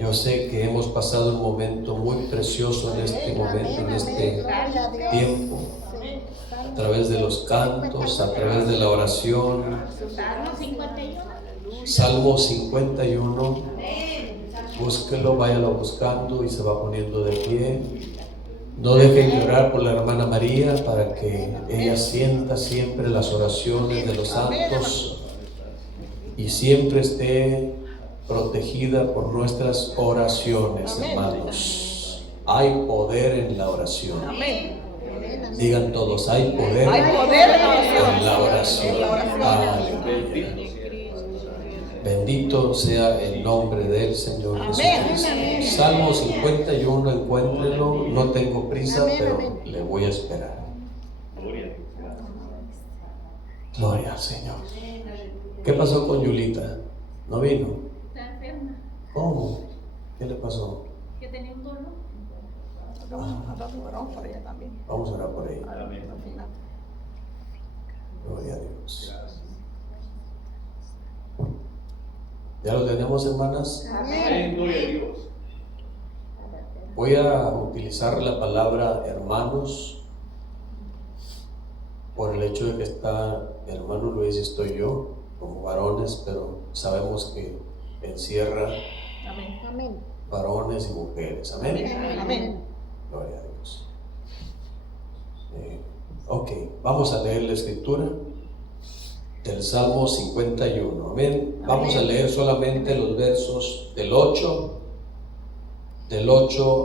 Yo sé que hemos pasado un momento muy precioso en este momento, en este tiempo, a través de los cantos, a través de la oración. Salmo 51, búsquelo, váyalo buscando y se va poniendo de pie. No dejen de orar por la hermana María para que ella sienta siempre las oraciones de los santos y siempre esté protegida por nuestras oraciones, hermanos. Hay poder en la oración. Digan todos, hay poder en la oración. Aleluya. Bendito sea el nombre del Señor Jesucristo. Salmo 51, encuéntrenlo. No tengo prisa, pero le voy a esperar. Gloria al Señor. ¿Qué pasó con Yulita? ¿No vino? Está enferma. ¿Cómo? ¿Qué le pasó? Que tenía un dolor. Vamos a orar por ella. Gloria a Dios. ¿Ya lo tenemos, hermanas? Amén. Gloria a Dios. Voy a utilizar la palabra hermanos por el hecho de que está hermano Luis y estoy yo como varones, pero sabemos que encierra varones y mujeres. Amén. Amén. Gloria a Dios. Ok, vamos a leer la escritura del Salmo 51. Amén. Vamos a leer solamente los versos del 8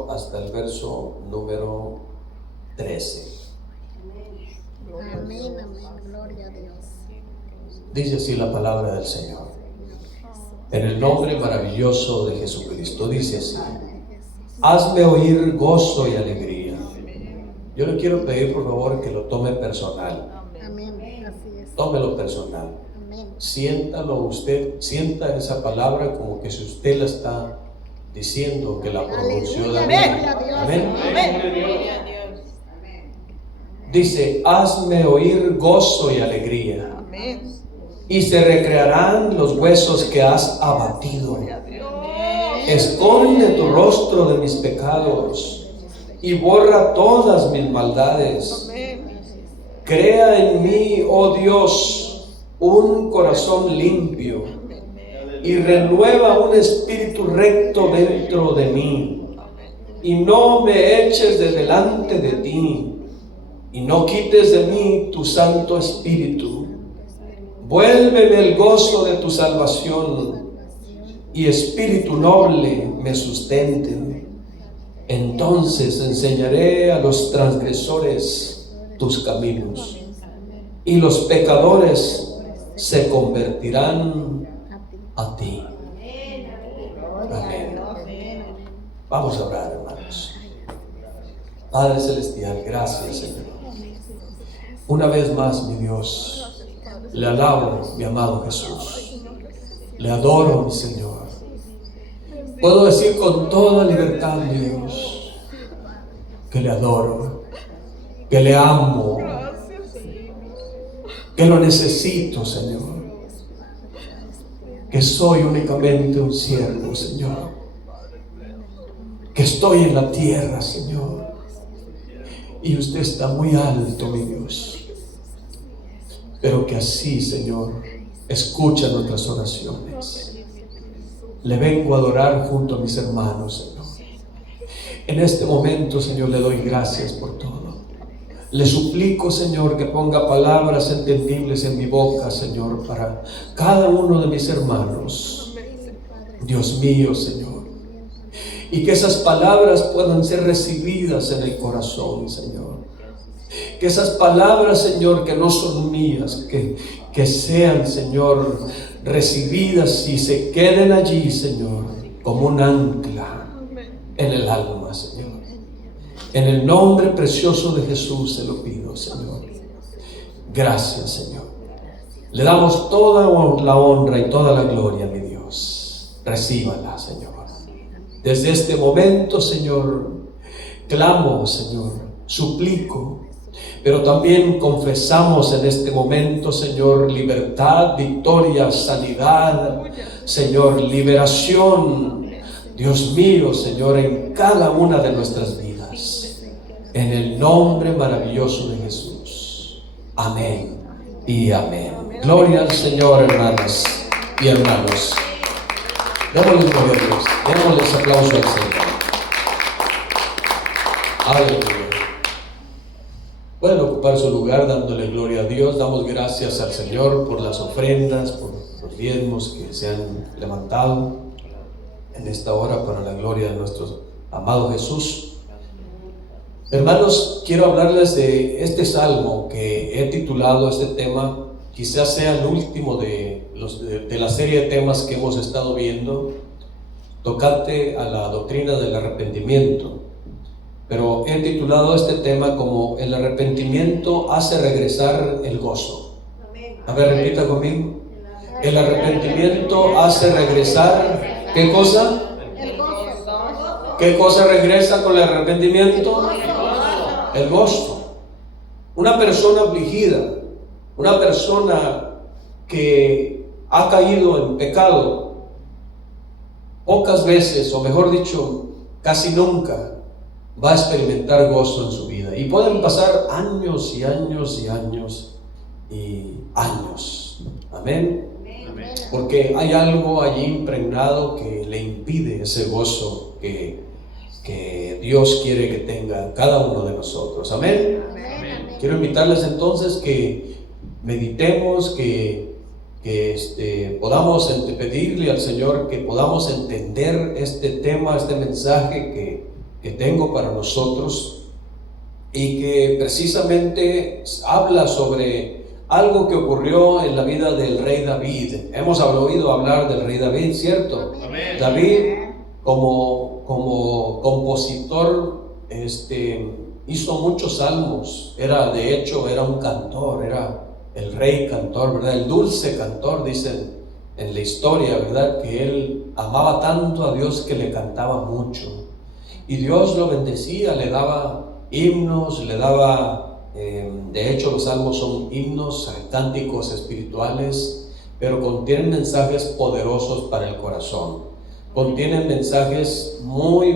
hasta el verso número 13. Amén, gloria a Dios. Dice así la palabra del Señor. En el nombre maravilloso de Jesucristo, dice así: hazme oír gozo y alegría. Yo le quiero pedir por favor que lo tome personal. Amén, así es. Tómelo personal. Amén. Siéntalo usted, sienta esa palabra como que si usted la está diciendo, que la pronunció de Aleluya, Amén. gloria a Dios. Amén. Dice: hazme oír gozo y alegría, y se recrearán los huesos que has abatido. Esconde tu rostro de mis pecados y borra todas mis maldades. Crea en mí, oh Dios, un corazón limpio y renueva un espíritu recto dentro de mí. Y no me eches de delante de ti, y no quites de mí tu Santo Espíritu. Vuélveme el gozo de tu salvación, y espíritu noble me sustente. Entonces enseñaré a los transgresores tus caminos, y los pecadores se convertirán a ti. Amén. Vamos a orar, hermanos. Padre Celestial, gracias, Señor. Una vez más, mi Dios, le alabo, mi amado Jesús. Le adoro, mi Señor. Puedo decir con toda libertad, mi Dios, que le adoro, que le amo, que lo necesito, Señor, que soy únicamente un siervo, Señor, que estoy en la tierra, Señor, y usted está muy alto, mi Dios, pero que así, Señor, escucha nuestras oraciones. Le vengo a adorar junto a mis hermanos, Señor. En este momento, Señor, le doy gracias por todo. Le suplico, Señor, que ponga palabras entendibles en mi boca, Señor, para cada uno de mis hermanos. Dios mío, Señor. Y que esas palabras puedan ser recibidas en el corazón, Señor. Que esas palabras, Señor, que no son mías, que sean, Señor, recibidas y se queden allí, Señor, como un ancla en el alma, Señor. En el nombre precioso de Jesús se lo pido, Señor. Gracias, Señor. Le damos toda la honra y toda la gloria, mi Dios. Recíbala, Señor. Desde este momento, Señor, clamo, Señor, suplico, pero también confesamos en este momento, Señor, libertad, victoria, sanidad, Señor, liberación, Dios mío, Señor, en cada una de nuestras vidas. En el nombre maravilloso de Jesús. Amén y amén. Gloria al Señor, hermanas y hermanos. Démosles gloria a Dios. Démosles aplauso al Señor. Aleluya. Pueden ocupar su lugar dándole gloria a Dios. Damos gracias al Señor por las ofrendas, por los diezmos que se han levantado en esta hora para la gloria de nuestro amado Jesús. Hermanos, quiero hablarles de este salmo que he titulado este tema. Quizás sea el último de la serie de temas que hemos estado viendo, tocante a la doctrina del arrepentimiento. Pero he titulado este tema como el arrepentimiento hace regresar el gozo. A ver, repita conmigo. El arrepentimiento hace regresar, ¿qué cosa? El gozo. ¿Qué cosa regresa con el arrepentimiento? El gozo. Una persona afligida, una persona que ha caído en pecado, pocas veces, o mejor dicho, casi nunca, va a experimentar gozo en su vida. Y pueden pasar años y años y años y años. Amén. Porque hay algo allí impregnado que le impide ese gozo que Dios quiere que tenga cada uno de nosotros. Amén. Quiero invitarles entonces que meditemos, que podamos pedirle al Señor que podamos entender este tema, este mensaje que tengo para nosotros, y que precisamente habla sobre algo que ocurrió en la vida del rey David. Hemos oído hablar del rey David, ¿cierto? Amén. David, como compositor, hizo muchos salmos. De hecho, era un cantor, era el rey cantor, ¿verdad? El dulce cantor, dicen en la historia, ¿verdad? Que él amaba tanto a Dios que le cantaba mucho. Y Dios lo bendecía, le daba himnos, le daba, de hecho los salmos son himnos, cánticos espirituales, pero contienen mensajes poderosos para el corazón. Contienen mensajes muy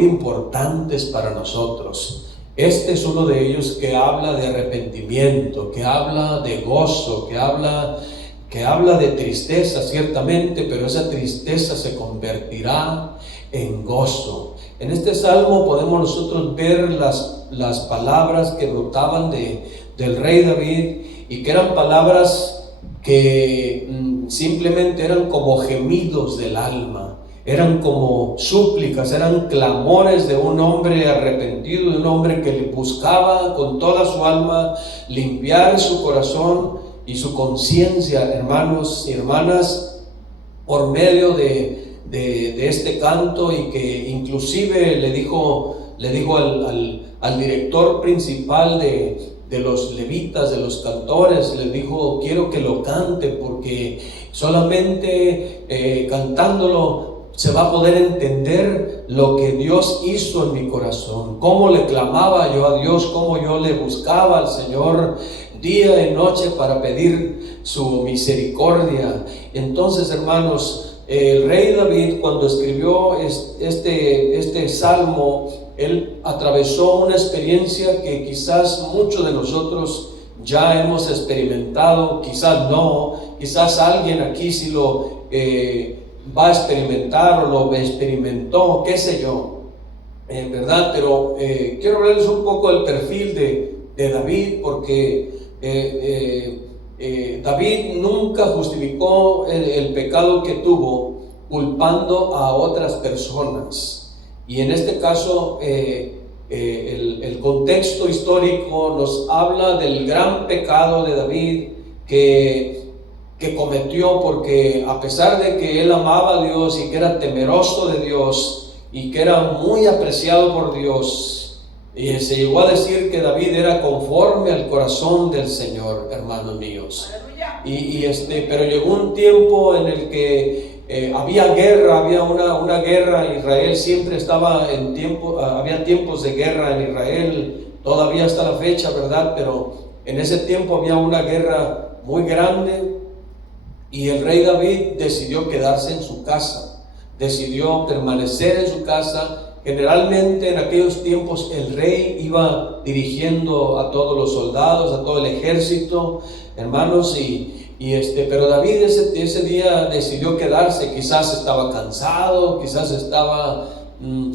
importantes para nosotros. Este es uno de ellos que habla de arrepentimiento, que habla de gozo, que habla de tristeza, ciertamente, pero esa tristeza se convertirá en gozo. En este salmo podemos nosotros ver las palabras que brotaban del rey David, y que eran palabras que simplemente eran como gemidos del alma, eran como súplicas, eran clamores de un hombre arrepentido, de un hombre que buscaba con toda su alma limpiar su corazón y su conciencia, hermanos y hermanas, por medio de este canto, y que inclusive le dijo al director principal de los levitas, de los cantores, le dijo: quiero que lo cante, porque solamente cantándolo se va a poder entender lo que Dios hizo en mi corazón, cómo le clamaba yo a Dios, cómo yo le buscaba al Señor día y noche para pedir su misericordia. Entonces, hermanos, el rey David, cuando escribió este salmo, él atravesó una experiencia que quizás muchos de nosotros ya hemos experimentado, quizás no, quizás alguien aquí sí lo va a experimentar o lo experimentó, qué sé yo, ¿verdad? Pero quiero hablarles un poco del perfil de David, porque David nunca justificó el pecado que tuvo culpando a otras personas. Y en este caso el contexto histórico nos habla del gran pecado de David que cometió, porque a pesar de que él amaba a Dios y que era temeroso de Dios y que era muy apreciado por Dios, y se llegó a decir que David era conforme al corazón del Señor, hermanos míos. Pero llegó un tiempo en el que había guerra, había una guerra. Israel siempre estaba había tiempos de guerra en Israel, todavía hasta la fecha, ¿verdad? Pero en ese tiempo había una guerra muy grande, y el rey David decidió quedarse en su casa. decidió permanecer en su casa. Generalmente en aquellos tiempos el rey iba dirigiendo a todos los soldados, a todo el ejército, hermanos, pero David ese día decidió quedarse. Quizás estaba cansado, quizás estaba,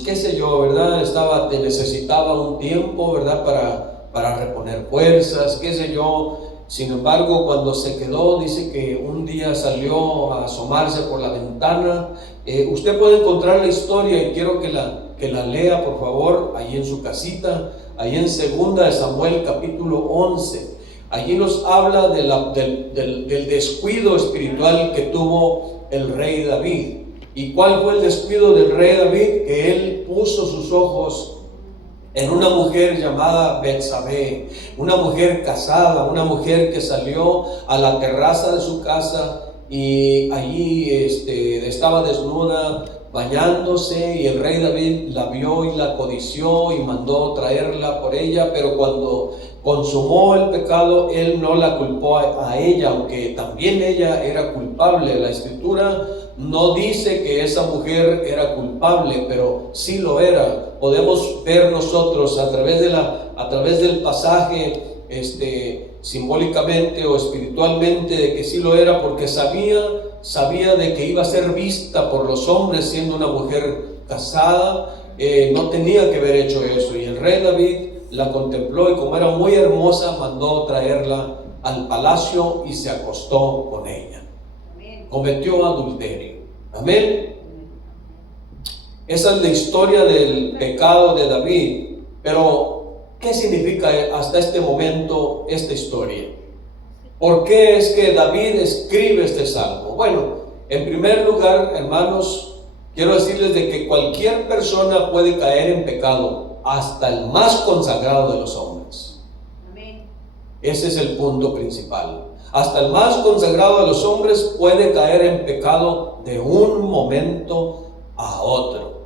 qué sé yo, ¿verdad? Necesitaba un tiempo, ¿verdad? Para reponer fuerzas, qué sé yo. Sin embargo, cuando se quedó, dice que un día salió a asomarse por la ventana. Usted puede encontrar la historia y quiero que la lea, por favor, ahí en su casita, ahí en 2 de Samuel capítulo 11. Allí nos habla del descuido espiritual que tuvo el rey David. ¿Y cuál fue el descuido del rey David? Que él puso sus ojos en una mujer llamada Betsabé, una mujer casada, una mujer que salió a la terraza de su casa y allí estaba desnuda, bañándose, y el rey David la vio y la codició y mandó traerla por ella. Pero cuando consumó el pecado, él no la culpó a ella, aunque también ella era culpable. La escritura no dice que esa mujer era culpable, pero sí lo era. Podemos ver nosotros a través del pasaje, simbólicamente o espiritualmente, de que sí lo era, porque sabía de que iba a ser vista por los hombres siendo una mujer casada. No tenía que haber hecho eso, y el rey David la contempló, y como era muy hermosa, mandó traerla al palacio y se acostó con ella. Cometió adulterio. Amén. Esa es la historia del pecado de David. Pero ¿qué significa hasta este momento esta historia? ¿Por qué es que David escribe este salmo? Bueno, en primer lugar, hermanos, quiero decirles de que cualquier persona puede caer en pecado, hasta el más consagrado de los hombres. Amén. Ese es el punto principal. Hasta el más consagrado de los hombres puede caer en pecado de un momento a otro.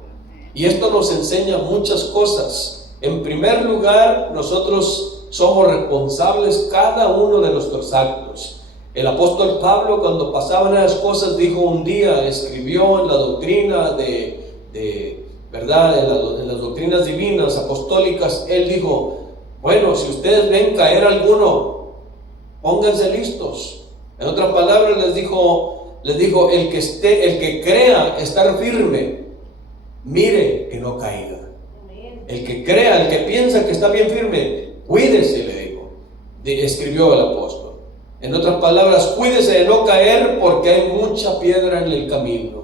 Y esto nos enseña muchas cosas. En primer lugar, nosotros somos responsables cada uno de nuestros actos. El apóstol Pablo, cuando pasaban esas cosas, dijo un día, escribió en la doctrina ¿verdad? En las doctrinas divinas, apostólicas, él dijo: bueno, si ustedes ven caer alguno, pónganse listos. En otras palabras, les dijo, el que crea estar firme, mire que no caiga. El que crea, el que piensa que está bien firme, cuídese, le dijo. Escribió el apóstol. En otras palabras, cuídese de no caer, porque hay mucha piedra en el camino,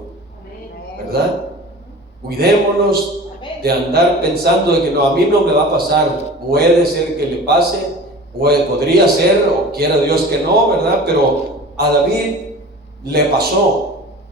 ¿verdad? Cuidémonos de andar pensando de que no, a mí no me va a pasar. Puede ser que le pase, podría ser, o quiera Dios que no, ¿verdad? Pero a David le pasó.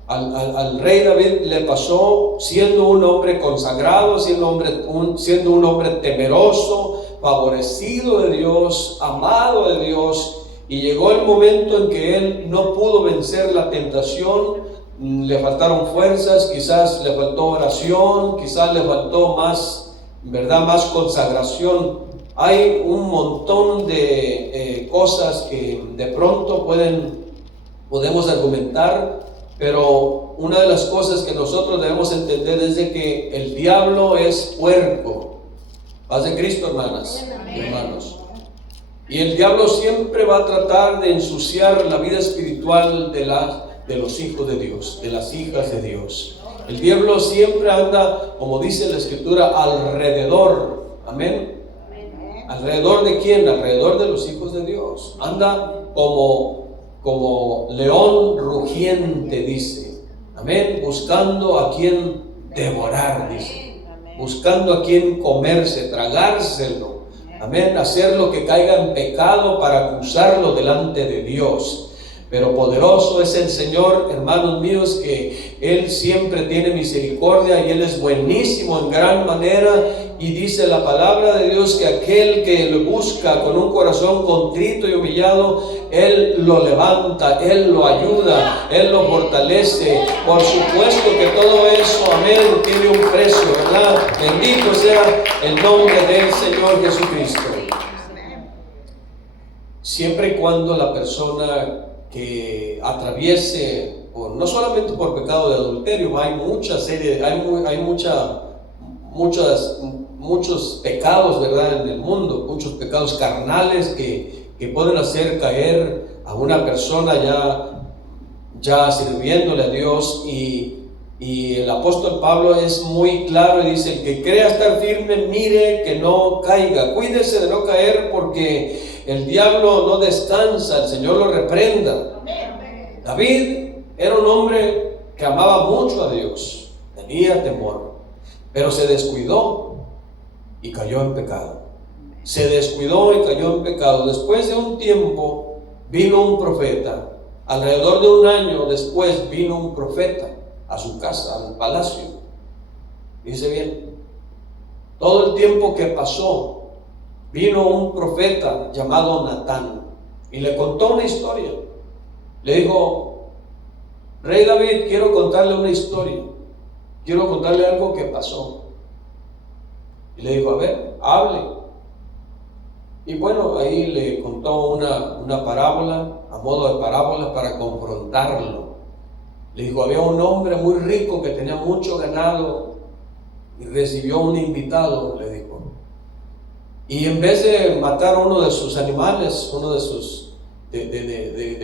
Al rey David le pasó, siendo un hombre consagrado, siendo un hombre temeroso, favorecido de Dios, amado de Dios, y llegó el momento en que él no pudo vencer la tentación. Le faltaron fuerzas, quizás le faltó oración, quizás le faltó más, ¿verdad?, más consagración. Hay un montón de cosas que de pronto podemos argumentar, pero una de las cosas que nosotros debemos entender es de que el diablo es puerco. Paz de Cristo, hermanas y hermanos. Y el diablo siempre va a tratar de ensuciar la vida espiritual de los hijos de Dios, de las hijas de Dios. El diablo siempre anda, como dice la escritura, alrededor. Amén. ¿Alrededor de quién? Alrededor de los hijos de Dios. Anda como león rugiente, dice. Amén. Buscando a quien devorar, dice. Buscando a quien comerse, tragárselo. Amén. Hacer lo que caiga en pecado para acusarlo delante de Dios. Pero poderoso es el Señor, hermanos míos, que Él siempre tiene misericordia y Él es buenísimo en gran manera. Y dice la palabra de Dios que aquel que lo busca con un corazón contrito y humillado, Él lo levanta, Él lo ayuda, Él lo fortalece. Por supuesto que todo eso, amén, tiene un precio, ¿verdad? Bendito sea el nombre del Señor Jesucristo. Siempre y cuando la persona que atraviese no solamente por pecado de adulterio, hay muchos pecados, ¿verdad?, en el mundo, muchos pecados carnales que pueden hacer caer a una persona ya sirviéndole a Dios. Y el apóstol Pablo es muy claro y dice: el que crea estar firme, mire que no caiga. Cuídese de no caer, porque el diablo no descansa, el Señor lo reprenda. David era un hombre que amaba mucho a Dios, tenía temor, pero se descuidó y cayó en pecado. Se descuidó y cayó en pecado. Después de un tiempo vino un profeta. Alrededor de un año después vino un profeta a su casa, al palacio. Dice bien, todo el tiempo que pasó, vino un profeta llamado Natán y le contó una historia. Le dijo: Rey David, quiero contarle una historia, quiero contarle algo que pasó. Y le dijo: a ver, hable. Y bueno, ahí le contó una parábola, a modo de parábola, para confrontarlo. Le dijo: había un hombre muy rico que tenía mucho ganado y recibió un invitado, le dijo. Y en vez de matar uno de sus animales, uno de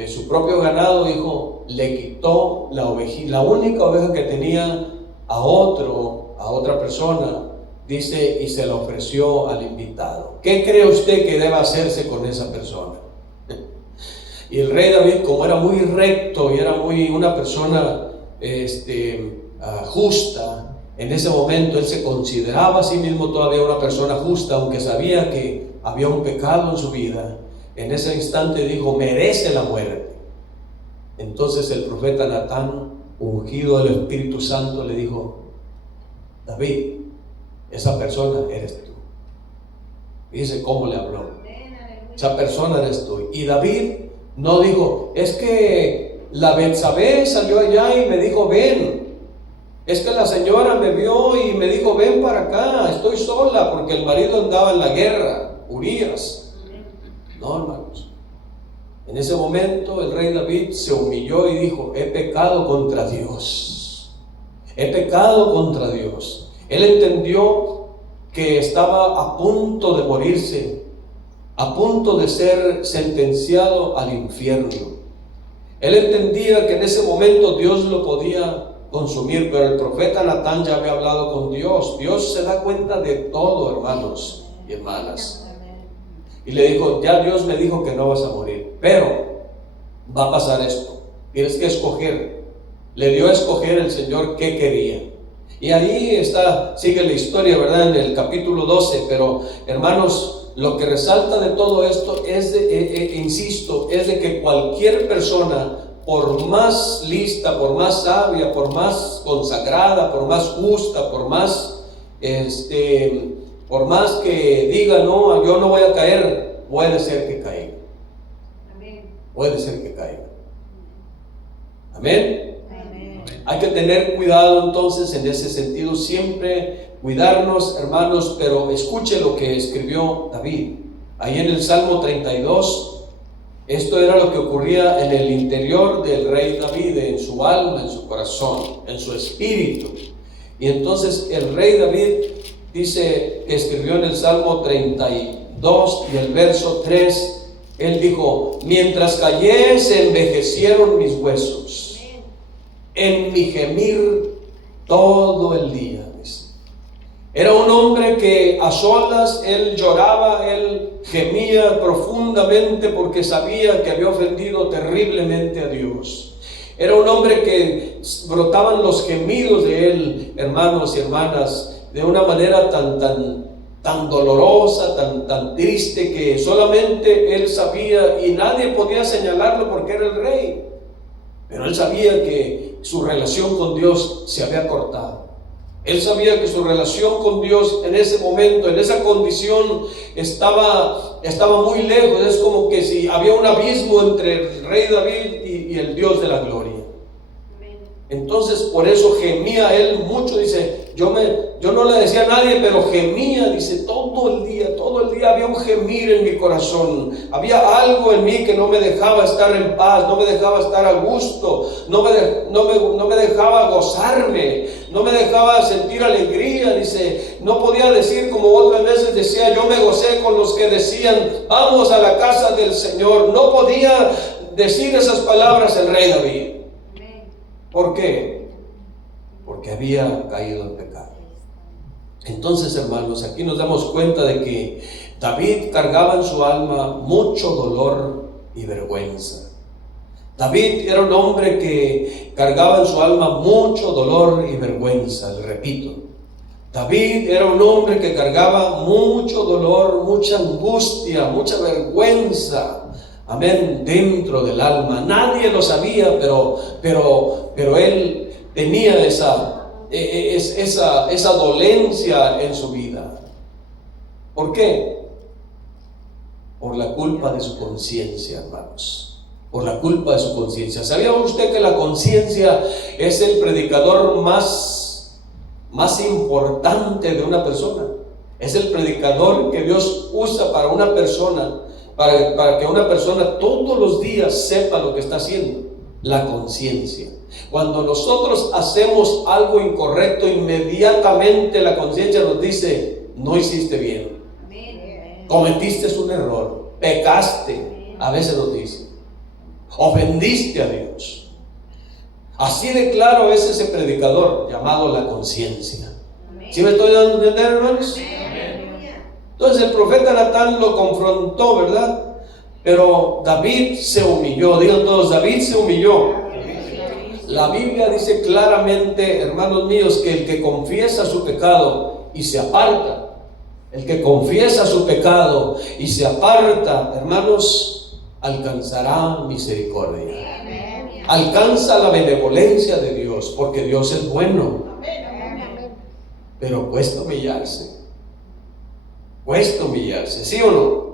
su propio ganado, dijo, le quitó la única oveja que tenía a otra persona, dice, y se la ofreció al invitado. ¿Qué cree usted que debe hacerse con esa persona? Y el rey David, como era muy recto y era una persona justa, en ese momento él se consideraba a sí mismo todavía una persona justa, aunque sabía que había un pecado en su vida. En ese instante dijo: merece la muerte. Entonces el profeta Natán, ungido del Espíritu Santo, le dijo: David, esa persona eres tú. Dice cómo le habló: esa persona eres tú. Y David no dijo: es que la Betsabé salió allá y me dijo ven. Es que la señora me vio y me dijo ven para acá, estoy sola, porque el marido andaba en la guerra, Urías. No, hermanos. En ese momento el rey David se humilló y dijo: he pecado contra Dios. He pecado contra Dios. Él entendió que estaba a punto de morirse, a punto de ser sentenciado al infierno. Él entendía que en ese momento Dios lo podía consumir, pero el profeta Natán ya había hablado con Dios. Dios se da cuenta de todo, hermanos y hermanas. Y le dijo: ya Dios me dijo que no vas a morir, pero va a pasar esto. Tienes que escoger. Le dio a escoger el Señor qué quería. Y ahí sigue la historia, ¿verdad? En el capítulo 12. Pero, hermanos, lo que resalta de todo esto es, insisto, es de que cualquier persona, por más lista, por más sabia, por más consagrada, por más justa, por más que diga no, yo no voy a caer, puede ser que caiga. Amén. Puede ser que caiga. Amén. Amén. Hay que tener cuidado entonces en ese sentido, siempre cuidarnos, hermanos. Pero escuche lo que escribió David ahí en el Salmo 32. Esto era lo que ocurría en el interior del rey David, en su alma, en su corazón, en su espíritu. Y entonces el rey David dice que escribió en el Salmo 32 y el verso 3, él dijo: mientras callé se envejecieron mis huesos, en mi gemir todo el día. Era un hombre que a solas él lloraba, él gemía profundamente porque sabía que había ofendido terriblemente a Dios. Era un hombre que brotaban los gemidos de él, hermanos y hermanas, de una manera tan dolorosa, tan triste, que solamente él sabía y nadie podía señalarlo porque era el rey. Pero él sabía que su relación con Dios se había cortado. Él sabía que su relación con Dios en ese momento, en esa condición, estaba muy lejos. Es como que si había un abismo entre el rey David y el Dios de la gloria. Entonces por eso gemía él mucho. Dice, yo no le decía a nadie, pero gemía, dice, todo todo el día había un gemir en mi corazón. Había algo en mí que no me dejaba estar en paz, no me dejaba estar a gusto, no me dejaba gozarme, no me dejaba sentir alegría. Dice, no podía decir como otras veces decía, yo me gocé con los que decían, vamos a la casa del Señor. No podía decir esas palabras el rey David. ¿Por qué? Porque había caído en pecado. Entonces, hermanos, aquí nos damos cuenta de que David cargaba en su alma mucho dolor y vergüenza. David era un hombre que cargaba en su alma mucho dolor y vergüenza, le repito. David era un hombre que cargaba mucho dolor, mucha angustia, mucha vergüenza, amén, dentro del alma. Nadie lo sabía, pero él tenía esa dolencia en su vida. ¿Por qué? Por la culpa de su conciencia, hermanos. Por la culpa de su conciencia. ¿Sabía usted que la conciencia es el predicador más importante de una persona? Es el predicador que Dios usa para una persona, para que una persona todos los días sepa lo que está haciendo. La conciencia. Cuando nosotros hacemos algo incorrecto, inmediatamente la conciencia nos dice, no hiciste bien, cometiste un error, pecaste, a veces nos dice, ofendiste a Dios. Así de claro es ese predicador llamado la conciencia. ¿Sí me estoy dando a entender, hermanos? Entonces el profeta Natán lo confrontó, ¿verdad? Pero David se humilló. Digan todos, David se humilló. La Biblia dice claramente, hermanos míos, que el que confiesa su pecado y se aparta, el que confiesa su pecado y se aparta, hermanos, alcanzará misericordia. Alcanza la benevolencia de Dios, porque Dios es bueno. Pero cuesta humillarse. Cuesta humillarse, ¿sí o no?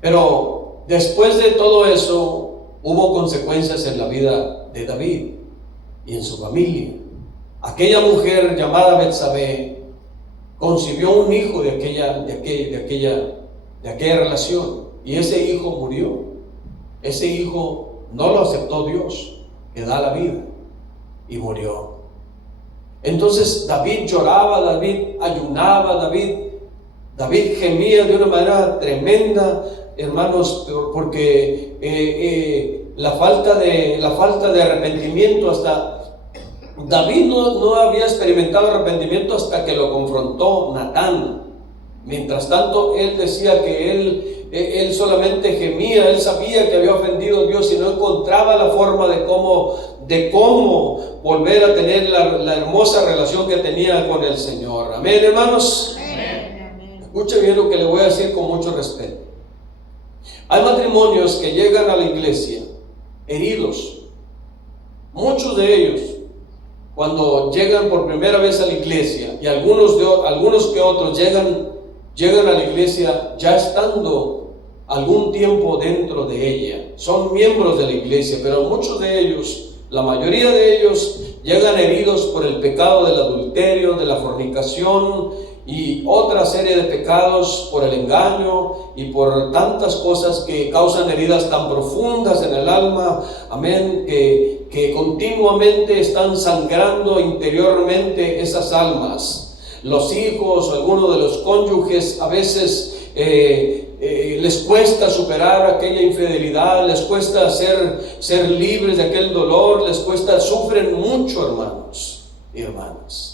Pero después de todo eso, hubo consecuencias en la vida de David y en su familia. Aquella mujer llamada Betsabé concibió un hijo de aquella relación, y ese hijo murió. Ese hijo no lo aceptó Dios, que da la vida, y murió. Entonces David lloraba, David ayunaba, David gemía de una manera tremenda, hermanos, porque la falta de arrepentimiento, hasta David no había experimentado arrepentimiento hasta que lo confrontó Natán. Mientras tanto, él decía que él solamente gemía, él sabía que había ofendido a Dios y no encontraba la forma de cómo volver a tener la hermosa relación que tenía con el Señor. Amén, hermanos. Amén. Escuche bien lo que le voy a decir con mucho respeto. Hay matrimonios que llegan a la iglesia heridos. Muchos de ellos, cuando llegan por primera vez a la iglesia, y algunos que otros llegan a la iglesia ya estando algún tiempo dentro de ella, son miembros de la iglesia, pero muchos de ellos, la mayoría de ellos, llegan heridos por el pecado del adulterio, de la fornicación y otra serie de pecados, por el engaño y por tantas cosas que causan heridas tan profundas en el alma, amén, que continuamente están sangrando interiormente esas almas. Los hijos o algunos de los cónyuges a veces les cuesta superar aquella infidelidad, les cuesta ser libres de aquel dolor, sufren mucho, hermanos y hermanas.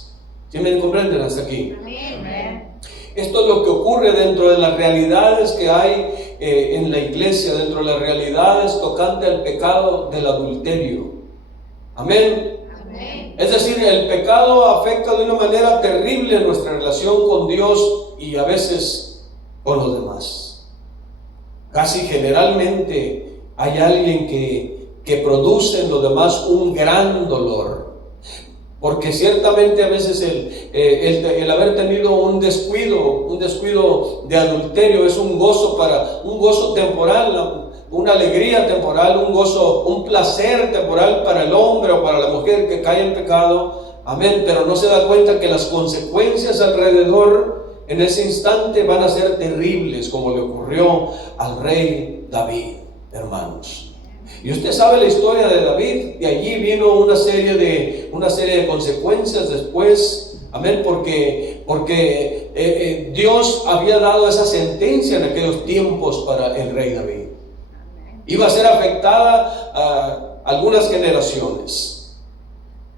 ¿Sí me comprenden hasta aquí? Amén. Esto es lo que ocurre dentro de las realidades que hay en la iglesia, dentro de las realidades tocante al pecado del adulterio. Amén. Amén. Es decir, el pecado afecta de una manera terrible nuestra relación con Dios y a veces con los demás. Casi generalmente hay alguien que produce en los demás un gran dolor. Porque ciertamente a veces el haber tenido un descuido de adulterio es un gozo temporal, una alegría temporal, un placer temporal para el hombre o para la mujer que cae en pecado. Amén. Pero no se da cuenta que las consecuencias alrededor en ese instante van a ser terribles, como le ocurrió al rey David, hermanos. Y usted sabe la historia de David, y allí vino una serie de consecuencias después, amén, porque Dios había dado esa sentencia en aquellos tiempos para el rey David. Iba a ser afectada a algunas generaciones.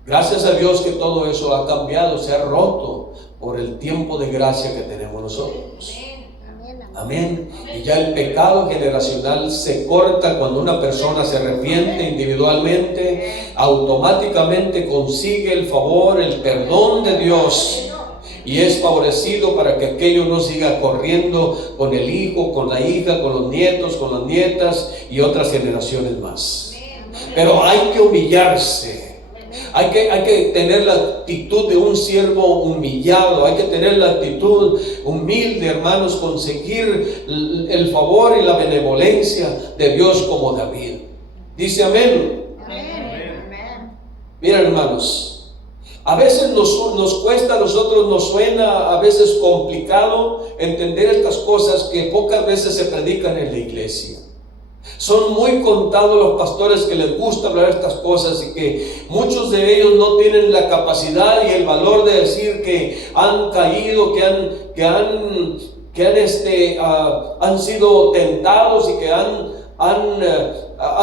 Gracias a Dios que todo eso ha cambiado, se ha roto por el tiempo de gracia que tenemos nosotros. Amén. Y ya el pecado generacional se corta cuando una persona se arrepiente individualmente, automáticamente consigue el favor, el perdón de Dios y es favorecido para que aquello no siga corriendo con el hijo, con la hija, con los nietos, con las nietas y otras generaciones más. Pero hay que humillarse. Hay que tener la actitud de un siervo humillado, hay que tener la actitud humilde, hermanos, conseguir el favor y la benevolencia de Dios como David. Dice amén. Miren, hermanos, a veces nos cuesta, a nosotros nos suena a veces complicado entender estas cosas que pocas veces se predican en la iglesia. Son muy contados los pastores que les gusta hablar estas cosas y que muchos de ellos no tienen la capacidad y el valor de decir que han caído, que han sido tentados y que han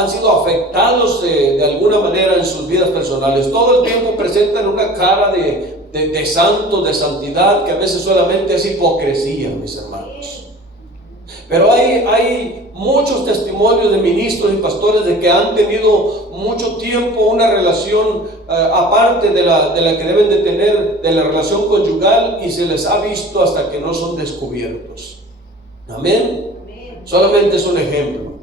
sido afectados de alguna manera en sus vidas personales. Todo el tiempo presentan una cara de santo, de santidad, que a veces solamente es hipocresía, mis hermanos. Pero hay muchos testimonios de ministros y pastores de que han tenido mucho tiempo una relación aparte de la que deben de tener, de la relación conyugal, y se les ha visto hasta que no son descubiertos. Amén. Solamente es un ejemplo.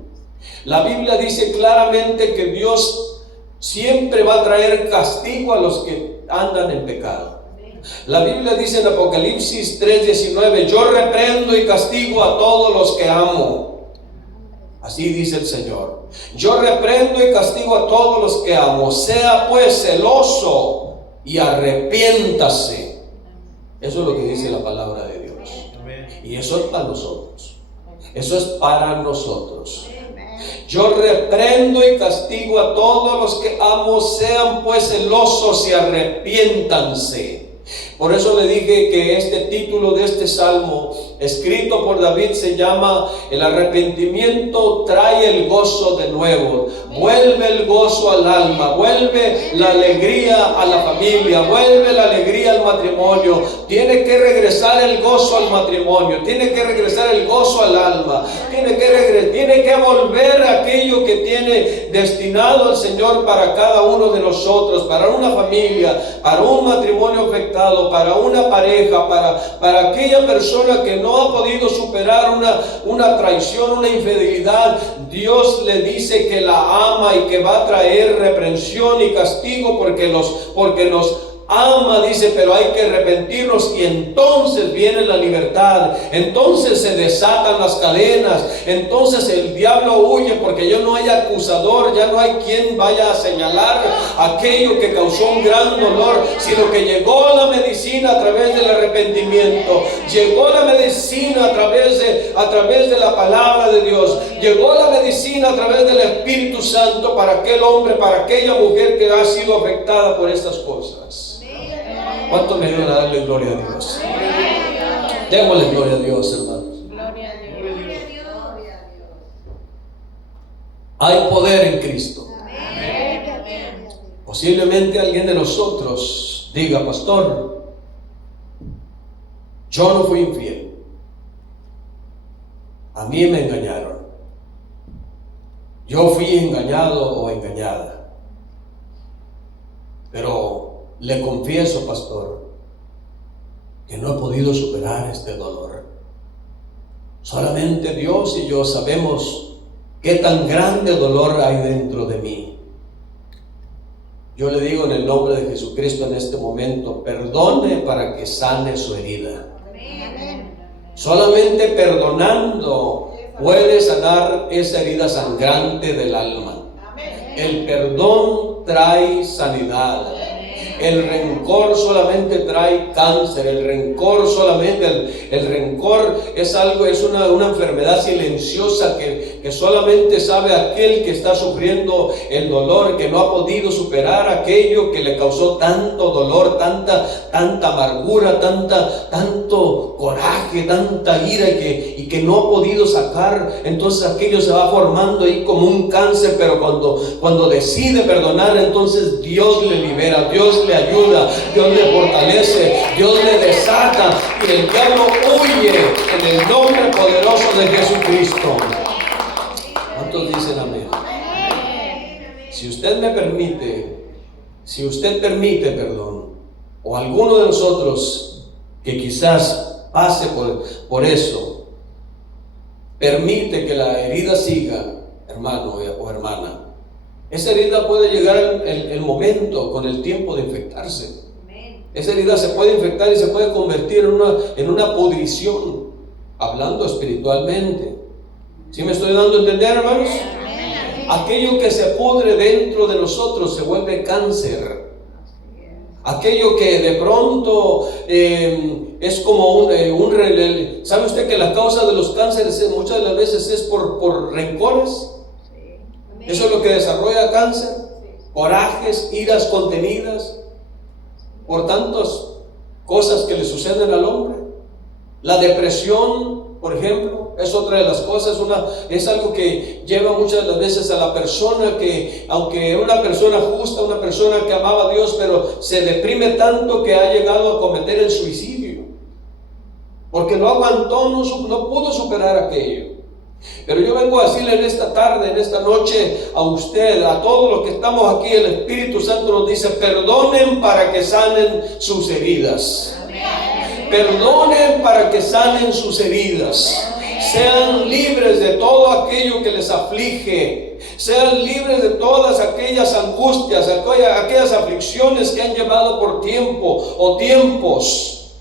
La Biblia dice claramente que Dios siempre va a traer castigo a los que andan en pecado. La Biblia dice en Apocalipsis 3:19: yo reprendo y castigo a todos los que amo. Así dice el Señor. Yo reprendo y castigo a todos los que amo. Sea pues celoso y arrepiéntase. Eso es lo que dice la palabra de Dios. Y eso es para nosotros. Eso es para nosotros. Yo reprendo y castigo a todos los que amo. Sean pues celosos y arrepiéntanse. Por eso le dije que este título de este salmo, escrito por David, se llama: el arrepentimiento trae el gozo de nuevo. Vuelve el gozo al alma, vuelve la alegría a la familia, vuelve la alegría al matrimonio. Tiene que regresar el gozo al matrimonio, tiene que regresar el gozo al alma, tiene que volver aquello que tiene destinado el Señor para cada uno de nosotros, para una familia, para un matrimonio afectado, para una pareja, para aquella persona que no ha podido superar una traición, una infidelidad. Dios le dice que la ama y que va a traer reprensión y castigo porque nos ama, dice, pero hay que arrepentirnos y entonces viene la libertad, entonces se desatan las cadenas, entonces el diablo huye porque ya no hay acusador, ya no hay quien vaya a señalar aquello que causó un gran dolor, sino que llegó la medicina a través del arrepentimiento, llegó la medicina a través de la palabra de Dios, llegó la medicina a través del Espíritu Santo para aquel hombre, para aquella mujer que ha sido afectada por estas cosas. ¿Cuánto me ayudan a darle gloria a Dios? Démosle gloria a Dios, hermanos. Gloria a Dios. Hay poder en Cristo. Posiblemente alguien de nosotros diga: pastor, yo no fui infiel, a mí me engañaron, yo fui engañado o engañada. Pero le confieso, pastor, que no he podido superar este dolor. Solamente Dios y yo sabemos qué tan grande dolor hay dentro de mí. Yo le digo en el nombre de Jesucristo en este momento: perdone para que sane su herida. Solamente perdonando puede sanar esa herida sangrante del alma. El perdón trae sanidad. El rencor solamente trae cáncer. El rencor solamente, el rencor es algo, es una enfermedad silenciosa que solamente sabe aquel que está sufriendo el dolor, que no ha podido superar aquello que le causó tanto dolor, tanta amargura, tanto coraje, tanta ira y que no ha podido sacar. Entonces aquello se va formando ahí como un cáncer, pero cuando decide perdonar, entonces Dios le libera, Dios le ayuda, Dios le fortalece, Dios le desata y el diablo huye en el nombre poderoso de Jesucristo. ¿Cuántos dicen amén? Si usted permite, perdón, o alguno de nosotros que quizás pase por eso, permite que la herida siga, hermano o hermana, esa herida puede llegar el momento con el tiempo de infectarse. Esa herida se puede infectar y se puede convertir en una pudrición, hablando espiritualmente. ¿Sí me estoy dando a entender, hermanos? Aquello que se pudre dentro de nosotros se vuelve cáncer. Aquello que de pronto es como ¿sabe usted que la causa de los cánceres muchas de las veces es por rencores? Eso es lo que desarrolla cáncer. Corajes, iras contenidas por tantas cosas que le suceden al hombre. La depresión, por ejemplo, es otra de las cosas. Es algo que lleva muchas de las veces a la persona que, aunque era una persona justa, una persona que amaba a Dios, pero se deprime tanto que ha llegado a cometer el suicidio, porque no aguantó, no pudo superar aquello. Pero yo vengo a decirle en esta tarde, en esta noche, a usted, a todos los que estamos aquí, el Espíritu Santo nos dice: perdonen para que sanen sus heridas. Perdonen para que sanen sus heridas. Sean libres de todo aquello que les aflige. Sean libres de todas aquellas angustias, aquellas aflicciones que han llevado por tiempo o tiempos.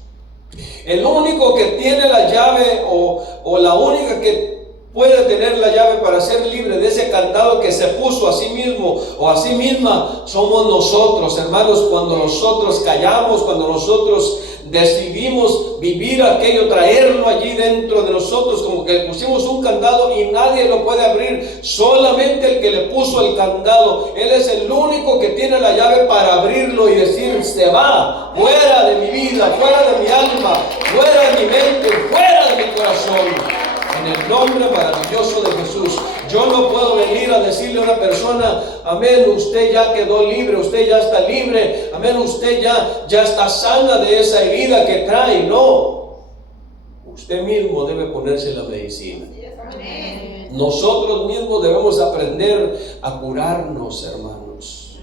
El único que tiene la llave o la única que puede tener la llave para ser libre de ese candado que se puso a sí mismo o a sí misma somos nosotros, hermanos. Cuando nosotros callamos, cuando nosotros decidimos vivir aquello, traerlo allí dentro de nosotros, como que le pusimos un candado y nadie lo puede abrir, solamente el que le puso el candado, él es el único que tiene la llave para abrirlo y decir: se va, fuera de mi vida, fuera de mi alma, fuera de mi mente, fuera de mi corazón. En el nombre maravilloso de Jesús. Yo no puedo venir a decirle a una persona: amén, usted ya quedó libre, usted ya está libre, amén, usted ya está sana de esa herida que trae. No, usted mismo debe ponerse la medicina. Nosotros mismos debemos aprender a curarnos, hermanos.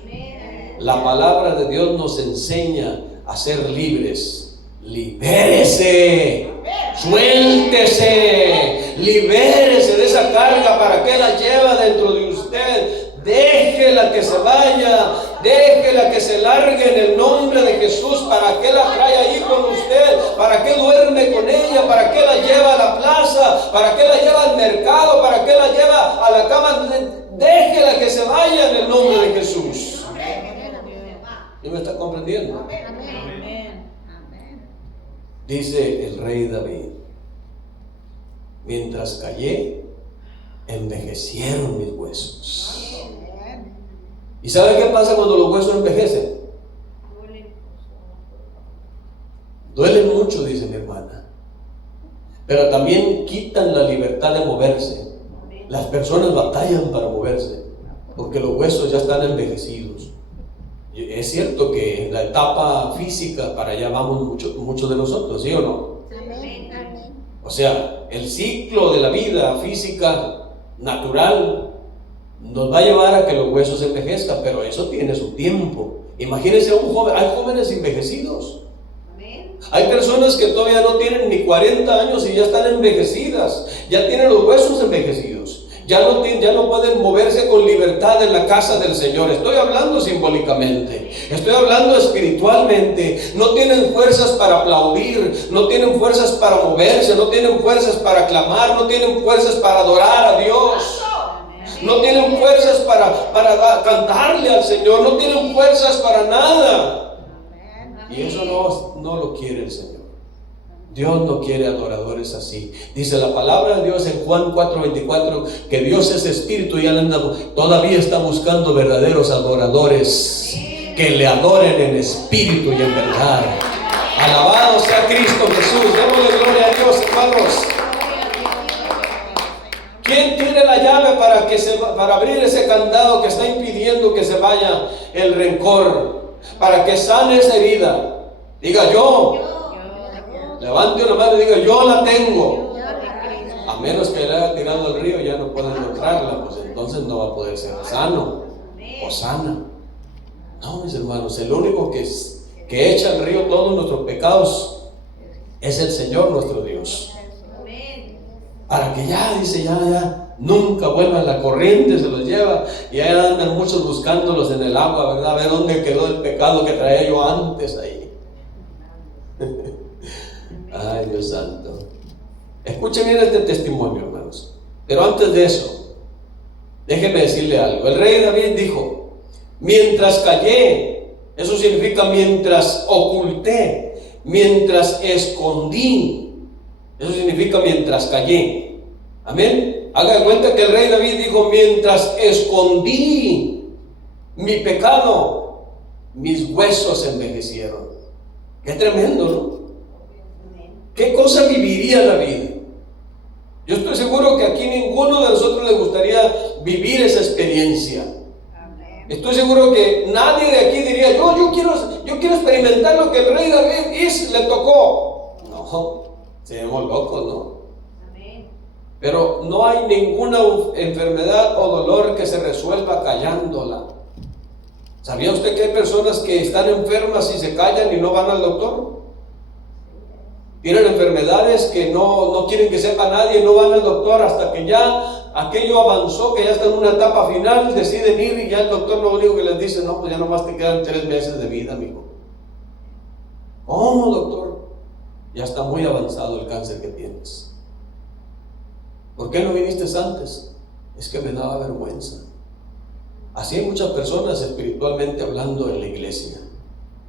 La palabra de Dios nos enseña a ser libres. Libérese, suéltese, libérese de esa carga. ¿Para qué la lleva dentro de usted? Déjela que se vaya, déjela que se largue en el nombre de Jesús. ¿Para qué la trae ahí con usted? ¿Para qué duerme con ella? ¿Para qué la lleva a la plaza? ¿Para qué la lleva al mercado? ¿Para qué la lleva a la cama? Déjela que se vaya en el nombre de Jesús. ¿Y me está comprendiendo? Dice el rey David: mientras callé, envejecieron mis huesos. ¿Y sabe qué pasa cuando los huesos envejecen? Duelen mucho, dice mi hermana, pero también quitan la libertad de moverse. Las personas batallan para moverse porque los huesos ya están envejecidos. Es cierto que en la etapa física para allá vamos muchos de nosotros, ¿sí o no? O sea, el ciclo de la vida física natural nos va a llevar a que los huesos envejezcan, pero eso tiene su tiempo. Imagínense a un joven, hay jóvenes envejecidos. Hay personas que todavía no tienen ni 40 años y ya están envejecidas, ya tienen los huesos envejecidos. Ya no pueden moverse con libertad en la casa del Señor. Estoy hablando simbólicamente, estoy hablando espiritualmente. No tienen fuerzas para aplaudir, no tienen fuerzas para moverse, no tienen fuerzas para clamar, no tienen fuerzas para adorar a Dios. no tienen fuerzas para cantarle al Señor, no tienen fuerzas para nada. Y eso no lo quiere el Señor. Dios no quiere adoradores así. Dice la palabra de Dios en Juan 4:24 que Dios es espíritu y todavía está buscando verdaderos adoradores que le adoren en espíritu y en verdad. Alabado sea Cristo Jesús. Démosle gloria a Dios, hermanos. ¿Quién tiene la llave para abrir ese candado que está impidiendo que se vaya el rencor? Para que sane esa herida. Diga yo. Levante una mano y diga yo la tengo. A menos que le haya tirado al río ya no puede encontrarla, pues entonces no va a poder ser sano o sana. No, mis hermanos, el único que echa al río todos nuestros pecados es el Señor nuestro Dios. Para que ya, dice, ya nunca vuelvan, la corriente se los lleva y ahí andan muchos buscándolos en el agua, ¿verdad? A ver dónde quedó el pecado que traía yo antes ahí. Ay, Dios santo. Escuchen bien este testimonio, hermanos. Pero antes de eso, déjenme decirle algo. El rey David dijo: mientras callé, eso significa mientras oculté, mientras escondí, eso significa mientras callé. Amén. Haga de cuenta que el rey David dijo: mientras escondí mi pecado, mis huesos envejecieron. Qué tremendo, ¿no? ¿Qué cosa viviría David? Yo estoy seguro que aquí ninguno de nosotros le gustaría vivir esa experiencia. Estoy seguro que nadie de aquí diría: yo quiero experimentar lo que el rey David le tocó. No, seríamos locos, ¿no? Pero no hay ninguna enfermedad o dolor que se resuelva callándola. ¿Sabía usted que hay personas que están enfermas y se callan y no van al doctor? Tienen enfermedades que no quieren que sepa nadie y no van al doctor hasta que ya aquello avanzó, que ya está en una etapa final, deciden ir y ya el doctor lo único que les dice: no, pues ya nomás te quedan 3 meses de vida, amigo. ¿Cómo, doctor? Ya está muy avanzado el cáncer que tienes. ¿Por qué no viniste antes? Es que me daba vergüenza. Así hay muchas personas espiritualmente hablando en la iglesia.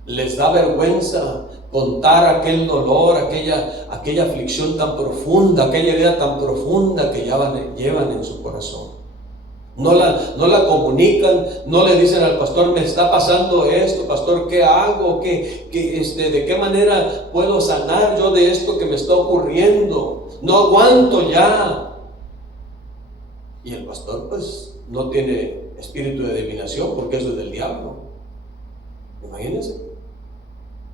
Les da vergüenza contar aquel dolor, aquella aflicción tan profunda, aquella herida tan profunda que llevan en su corazón. No la comunican, no le dicen al pastor: me está pasando esto, pastor, ¿qué hago? ¿De qué manera puedo sanar yo de esto que me está ocurriendo? No aguanto ya. Y el pastor pues no tiene espíritu de adivinación, porque eso es del diablo. Imagínense.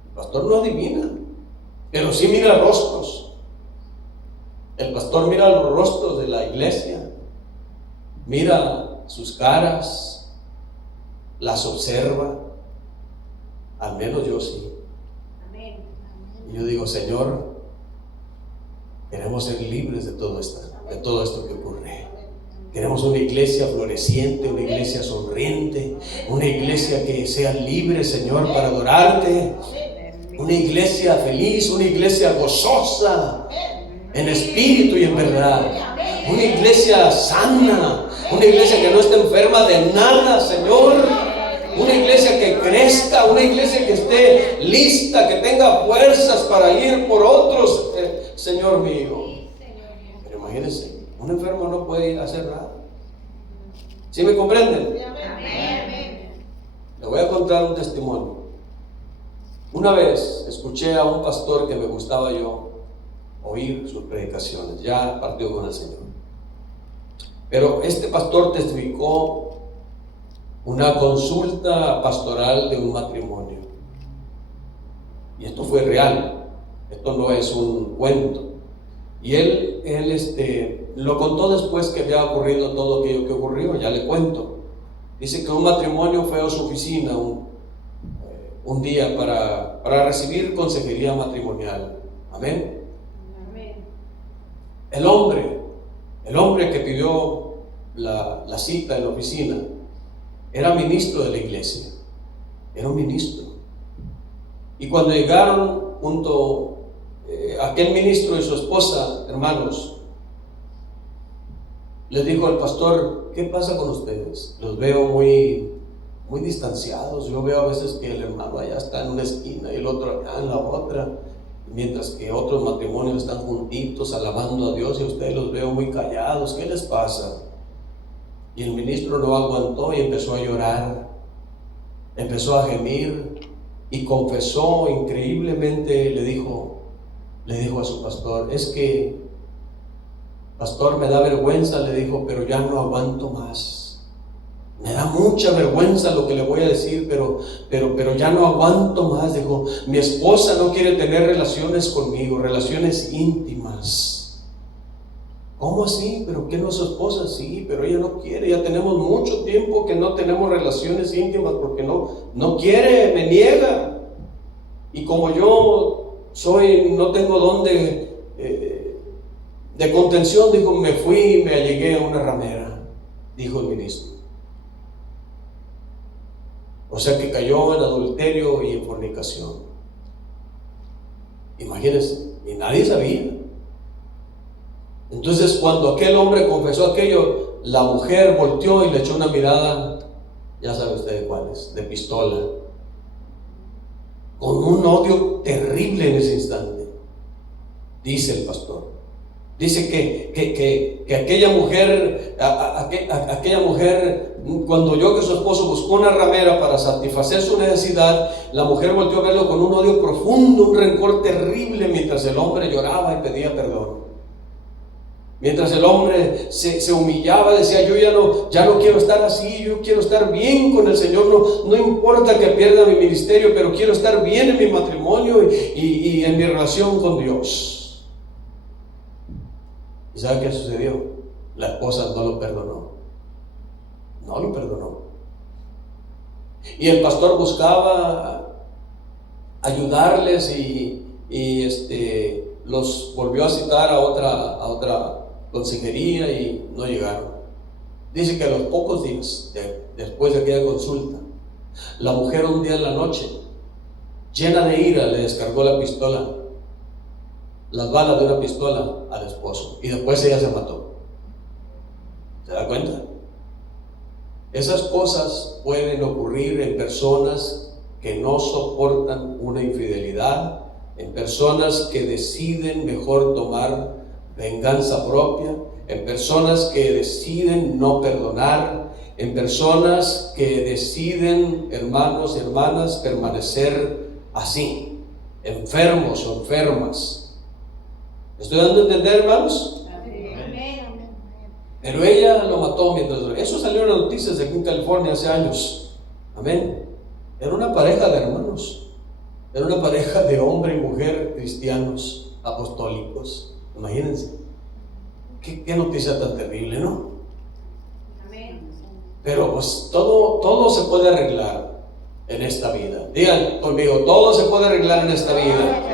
El pastor no adivina, pero sí mira rostros. El pastor mira los rostros de la iglesia, mira sus caras, las observa. Al menos yo sí. Y yo digo: Señor, queremos ser libres de todo esto que ocurre. Queremos una iglesia floreciente, una iglesia sonriente, una iglesia que sea libre, Señor, para adorarte. Una iglesia feliz, una iglesia gozosa, en espíritu y en verdad. Una iglesia sana, una iglesia que no esté enferma de nada, Señor. Una iglesia que crezca, una iglesia que esté lista, que tenga fuerzas para ir por otros, Señor mío. Pero imagínense, un enfermo no puede hacer nada. ¿Sí me comprenden? Le voy a contar un testimonio. Una vez escuché a un pastor que me gustaba yo oír sus predicaciones. Ya partió con el Señor. Pero este pastor testificó una consulta pastoral de un matrimonio. Y esto fue real. Esto no es un cuento. Y él lo contó después que había ocurrido todo aquello que ocurrió. Ya le cuento. Dice que un matrimonio fue a su oficina un día para recibir consejería matrimonial. Amén. El hombre que pidió la cita en la oficina era ministro de la iglesia. Era un ministro. Y cuando llegaron aquel ministro y su esposa, hermanos, les dijo el pastor: ¿qué pasa con ustedes? Los veo muy distanciados. Yo veo a veces que el hermano allá está en una esquina y el otro acá en la otra, mientras que otros matrimonios están juntitos alabando a Dios, y a ustedes los veo muy callados. ¿Qué les pasa? Y el ministro no aguantó y empezó a llorar, empezó a gemir y confesó increíblemente. Le dijo a su pastor: es que, pastor, me da vergüenza, le dijo, pero ya no aguanto más. Me da mucha vergüenza lo que le voy a decir, pero ya no aguanto más. Dijo: mi esposa no quiere tener relaciones conmigo, relaciones íntimas. ¿Cómo así? ¿Pero qué no es su esposa? Sí, pero ella no quiere. Ya tenemos mucho tiempo que no tenemos relaciones íntimas porque no quiere, me niega. Y como yo no tengo don de contención, dijo, me fui y me allegué a una ramera, dijo el ministro. O sea que cayó en adulterio y en fornicación. Imagínense, y nadie sabía. Entonces, cuando aquel hombre confesó aquello, la mujer volteó y le echó una mirada, ya sabe usted cuál es, de pistola, con un odio terrible en ese instante. Dice el pastor. Dice que aquella mujer, cuando oyó que su esposo buscó una ramera para satisfacer su necesidad, la mujer volvió a verlo con un odio profundo, un rencor terrible, mientras el hombre lloraba y pedía perdón. Mientras el hombre se humillaba, decía: yo ya no quiero estar así, yo quiero estar bien con el Señor, no importa que pierda mi ministerio, pero quiero estar bien en mi matrimonio y en mi relación con Dios. ¿Y sabe qué sucedió? La esposa no lo perdonó. No lo perdonó. Y el pastor buscaba ayudarles y los volvió a citar a otra consejería y no llegaron. Dice que a los pocos días después de aquella consulta, la mujer un día en la noche, llena de ira, le descargó las balas de una pistola al esposo, y después ella se mató. ¿Se da cuenta? Esas cosas pueden ocurrir en personas que no soportan una infidelidad, en personas que deciden mejor tomar venganza propia, en personas que deciden no perdonar, en personas que deciden, hermanos y hermanas, permanecer así, enfermos o enfermas. ¿Me estoy dando a entender, hermanos? Amén. Pero ella lo mató mientras... Eso salió en las noticias de aquí en California hace años. Amén. Era una pareja de hermanos. Era una pareja de hombre y mujer cristianos, apostólicos. Imagínense. Qué noticia tan terrible, ¿no? Amén. Pero pues todo se puede arreglar en esta vida. Digan conmigo: todo se puede arreglar en esta vida.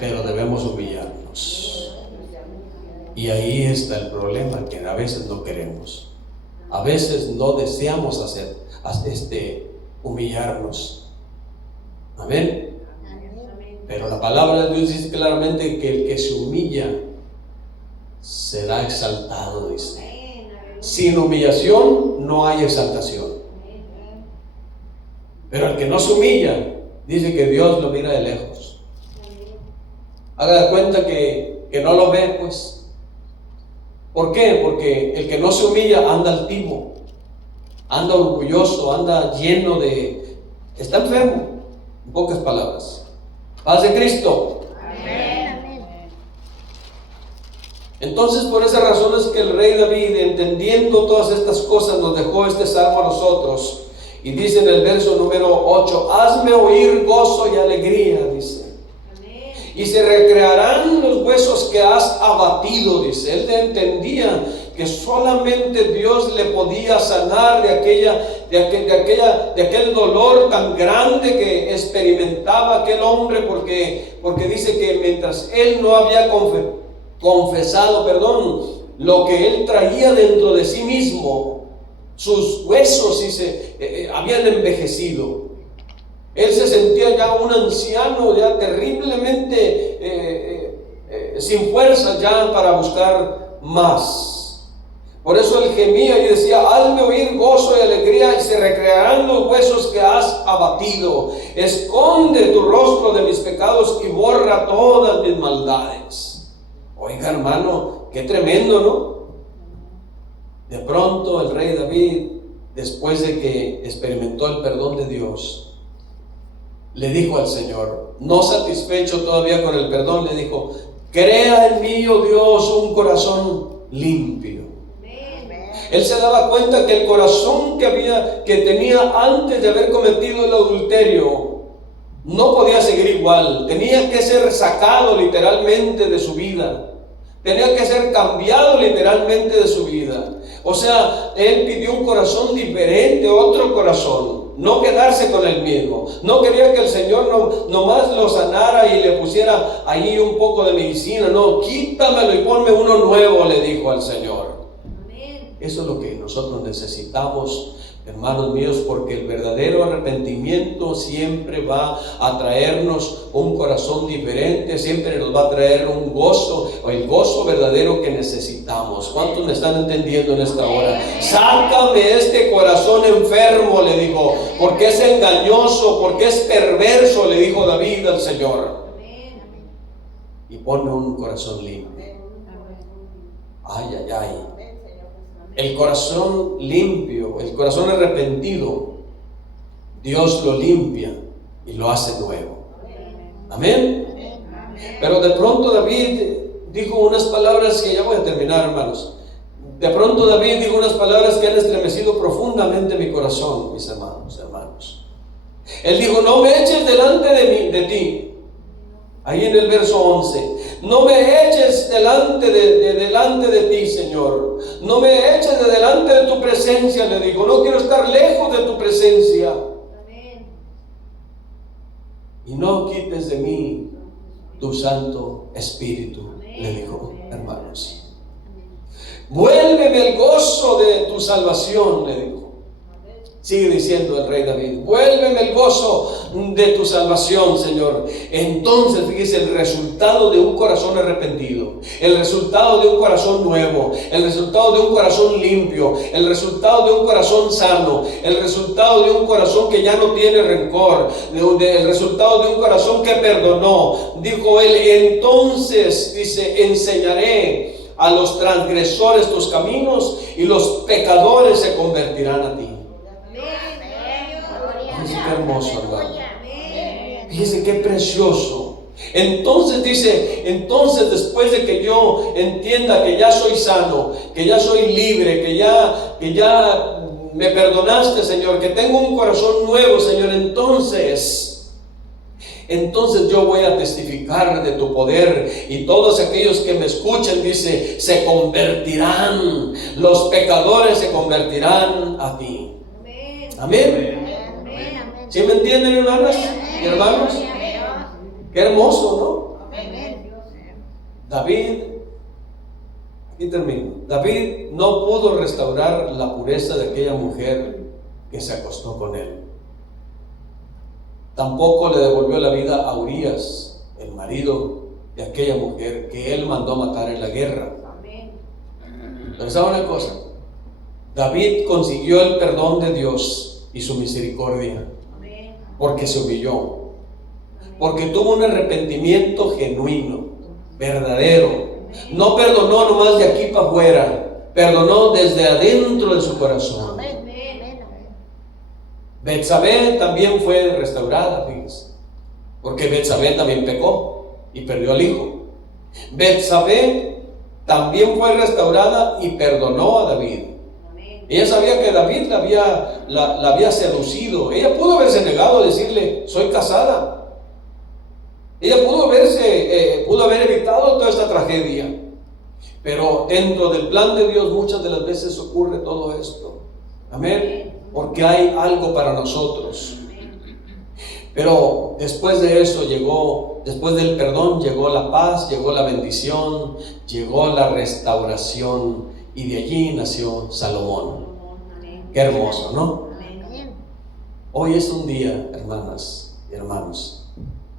Pero debemos humillarnos. Y ahí está el problema, que a veces no queremos. A veces no deseamos humillarnos. Amén. Pero la palabra de Dios dice claramente que el que se humilla será exaltado, dice. Sin humillación no hay exaltación. Pero el que no se humilla, dice que Dios lo mira de lejos. Haga de cuenta que no lo ve, pues. ¿Por qué? Porque el que no se humilla anda altivo, anda orgulloso, anda lleno está enfermo, en pocas palabras. Paz de Cristo. Amén. Entonces, por esas razones que el rey David, entendiendo todas estas cosas, nos dejó este salmo a nosotros. Y dice en el verso número 8: hazme oír gozo y alegría, dice. Y se recrearán los huesos que has abatido, dice. Él entendía que solamente Dios le podía sanar de aquel dolor tan grande que experimentaba aquel hombre, porque dice que mientras él no había confesado lo que él traía dentro de sí mismo, sus huesos, dice, habían envejecido. Él se sentía ya un anciano, ya terriblemente sin fuerza ya para buscar más. Por eso él gemía y decía: hazme oír gozo y alegría, y se recrearán los huesos que has abatido. Esconde tu rostro de mis pecados y borra todas mis maldades. Oiga, hermano, qué tremendo, ¿no? De pronto el rey David, después de que experimentó el perdón de Dios, le dijo al Señor, no satisfecho todavía con el perdón, le dijo: crea en mí, oh Dios, un corazón limpio. Él se daba cuenta que el corazón que tenía antes de haber cometido el adulterio no podía seguir igual. Tenía que ser sacado literalmente de su vida. Tenía que ser cambiado literalmente de su vida. O sea, él pidió un corazón diferente, otro corazón. No quedarse con el mismo. No quería que el Señor nomás lo sanara y le pusiera ahí un poco de medicina. No, quítamelo y ponme uno nuevo, le dijo al Señor. Eso es lo que nosotros necesitamos, hermanos míos, porque el verdadero arrepentimiento siempre va a traernos un corazón diferente, siempre nos va a traer un gozo, o el gozo verdadero que necesitamos. ¿Cuántos me están entendiendo en esta hora? Sácame este corazón enfermo, le dijo, porque es engañoso, porque es perverso, le dijo David al Señor. Y ponme un corazón limpio. Ay, ay, ay. El corazón limpio, el corazón arrepentido, Dios lo limpia y lo hace nuevo. Amén. Pero de pronto David dijo unas palabras que ya voy a terminar, hermanos. De pronto David dijo unas palabras que han estremecido profundamente mi corazón, mis hermanos. Él dijo: no me eches delante de ti. Ahí en el verso 11, no me eches delante de ti, Señor. No me eches de delante de tu presencia, le dijo. No quiero estar lejos de tu presencia. Amén. Y no quites de mí tu Santo Espíritu, le dijo, hermanos. Vuélveme el gozo de tu salvación, le dijo. Sigue diciendo el rey David: vuélveme el gozo de tu salvación, Señor. Entonces, fíjese, el resultado de un corazón arrepentido, el resultado de un corazón nuevo, el resultado de un corazón limpio, el resultado de un corazón sano, el resultado de un corazón que ya no tiene rencor, el resultado de un corazón que perdonó. Dijo él: entonces, dice, enseñaré a los transgresores tus caminos y los pecadores se convertirán a ti. Fíjese qué hermoso, hermano. Fíjese qué precioso. Entonces dice, después de que yo entienda que ya soy sano, que ya soy libre, que ya me perdonaste, Señor, que tengo un corazón nuevo, Señor, entonces yo voy a testificar de tu poder, y todos aquellos que me escuchen, dice, se convertirán, los pecadores se convertirán a ti. Amén. ¿Sí me entienden, hermanas y hermanos? Qué hermoso, ¿no? David, aquí termino. David no pudo restaurar la pureza de aquella mujer que se acostó con él. Tampoco le devolvió la vida a Urías, el marido de aquella mujer que él mandó matar en la guerra. Pero ¿sabe una cosa? David consiguió el perdón de Dios y su misericordia porque se humilló, porque tuvo un arrepentimiento genuino, verdadero. No perdonó nomás de aquí para afuera, perdonó desde adentro de su corazón. Betsabé también fue restaurada, fíjense, porque Betsabé también pecó y perdió al hijo. Betsabé también fue restaurada y perdonó a David. Ella sabía que David la había seducido. Ella pudo haberse negado a decirle: soy casada. Ella pudo haber evitado toda esta tragedia. Pero dentro del plan de Dios muchas de las veces ocurre todo esto. Amén. Porque hay algo para nosotros. Pero después de eso después del perdón llegó la paz, llegó la bendición, llegó la restauración. Y de allí nació Salomón. Qué hermoso, ¿no? Hoy es un día, hermanas y hermanos,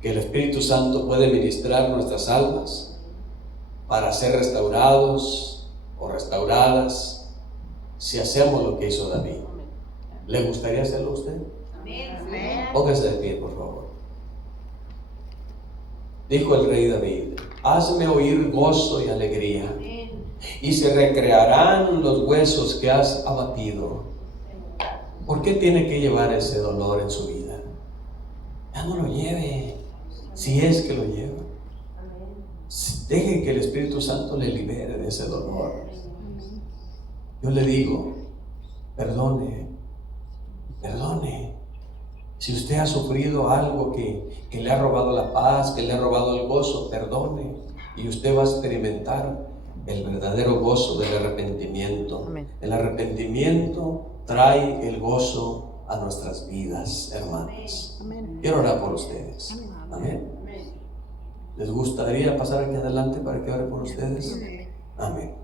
que el Espíritu Santo puede ministrar nuestras almas para ser restaurados, o restauradas si hacemos lo que hizo David. ¿Le gustaría hacerlo a usted? Amén. Póngase de pie, por favor. Dijo el rey David: hazme oír gozo y alegría, Amén. y se recrearán los huesos que has abatido. ¿Por qué tiene que llevar ese dolor en su vida? Ya no lo lleve, si es que lo lleva. Deje que el Espíritu Santo le libere de ese dolor. Yo le digo, perdone. Si usted ha sufrido algo que le ha robado la paz, que le ha robado el gozo, perdone. Y usted va a experimentar el verdadero gozo del arrepentimiento. Amén. El arrepentimiento trae el gozo a nuestras vidas, hermanos. Amén. Quiero orar por ustedes. Amén. ¿Les gustaría pasar aquí adelante para que ore por ustedes? Amén.